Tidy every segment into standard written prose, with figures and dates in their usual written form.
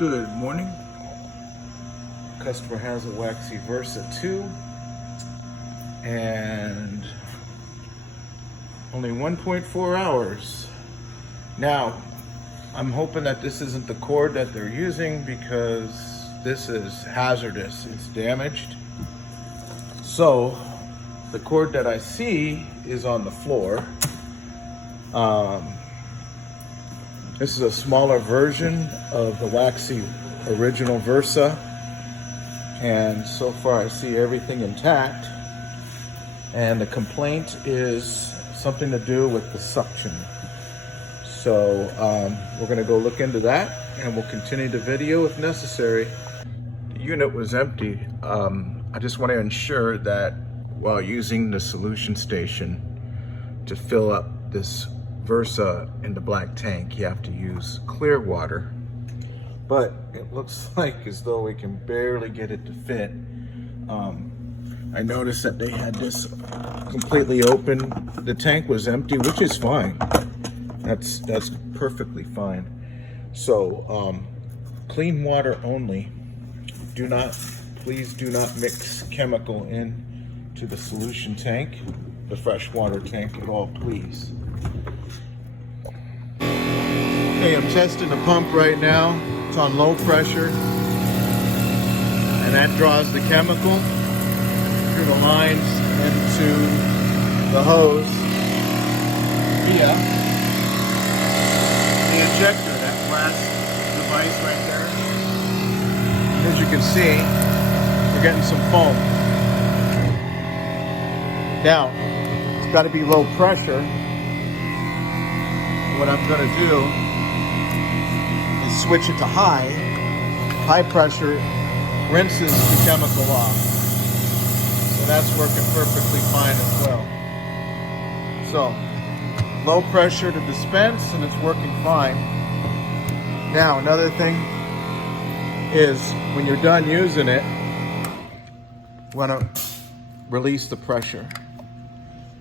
Good morning. Customer has a WAXIE Versa 2 and only 1.4 hours. Now, I'm hoping that this isn't the cord that they're using because this is hazardous. It's damaged. So, the cord that I see is on the floor. This is a smaller version of the WAXIE original Versa. And so far I see everything intact. And the complaint is something to do with the suction. So we're gonna go look into that and we'll continue the video if necessary. The unit was empty. I just want to ensure that while using the solution station to fill up this Versa in the black tank, you have to use clear water, but it looks like as though we can barely get it to fit. I noticed that they had this completely open. The tank was empty, which is fine. That's perfectly fine. So clean water only. Please do not mix chemical in to the solution tank, the fresh water tank at all, please. Okay, I'm testing the pump right now. It's on low pressure, and that draws the chemical through the lines into the hose via the injector, that glass device right there. And as you can see, we're getting some foam. Now, it's got to be low pressure. What I'm going to do is switch it to high. High pressure rinses the chemical off. So that's working perfectly fine as well. So low pressure to dispense and it's working fine. Now another thing is when you're done using it, you want to release the pressure.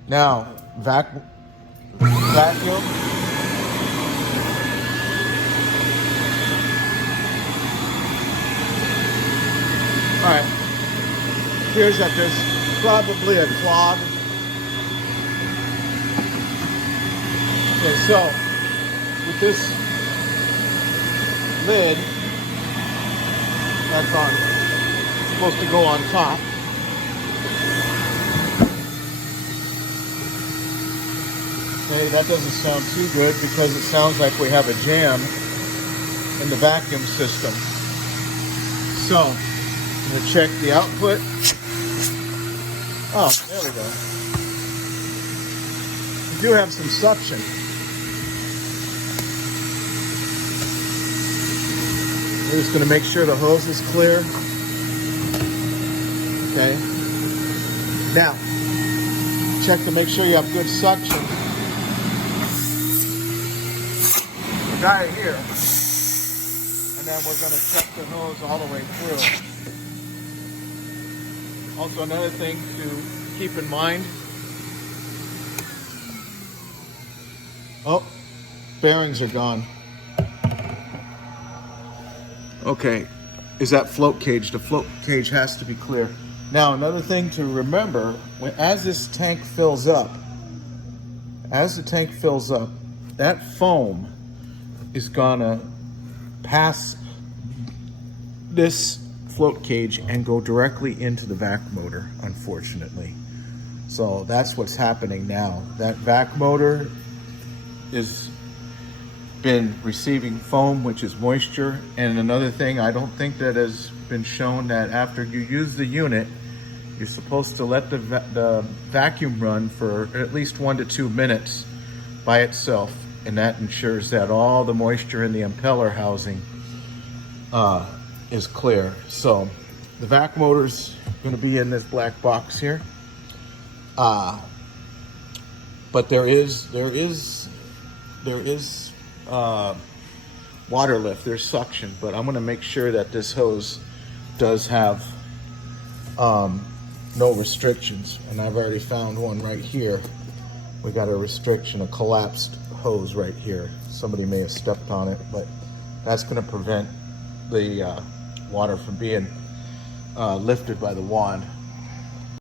Now vacuum. All right, here's that there's probably a clog. Okay, so with this lid that's on, it's supposed to go on top. Okay, that doesn't sound too good because it sounds like we have a jam in the vacuum system. So I'm going to check the output. Oh, there we go. We do have some suction. We're just going to make sure the hose is clear. Okay. Now, check to make sure you have good suction. We got it here. And then we're going to check the hose all the way through. Also, another thing to keep in mind. Oh, bearings are gone. Okay, is that float cage? The float cage has to be clear. Now, another thing to remember, as this tank fills up, that foam is gonna pass this float cage and go directly into the vac motor, unfortunately. So that's what's happening now. That vac motor is been receiving foam, which is moisture. And another thing, I don't think that has been shown that after you use the unit, you're supposed to let the vacuum run for at least 1 to 2 minutes by itself. And that ensures that all the moisture in the impeller housing is clear. So the vac motor's going to be in this black box here, but there is water lift, there's suction, but I'm going to make sure that this hose does have no restrictions, and I've already found one right here. We got a restriction, a collapsed hose right here. Somebody may have stepped on it, but that's going to prevent the water from being lifted by the wand.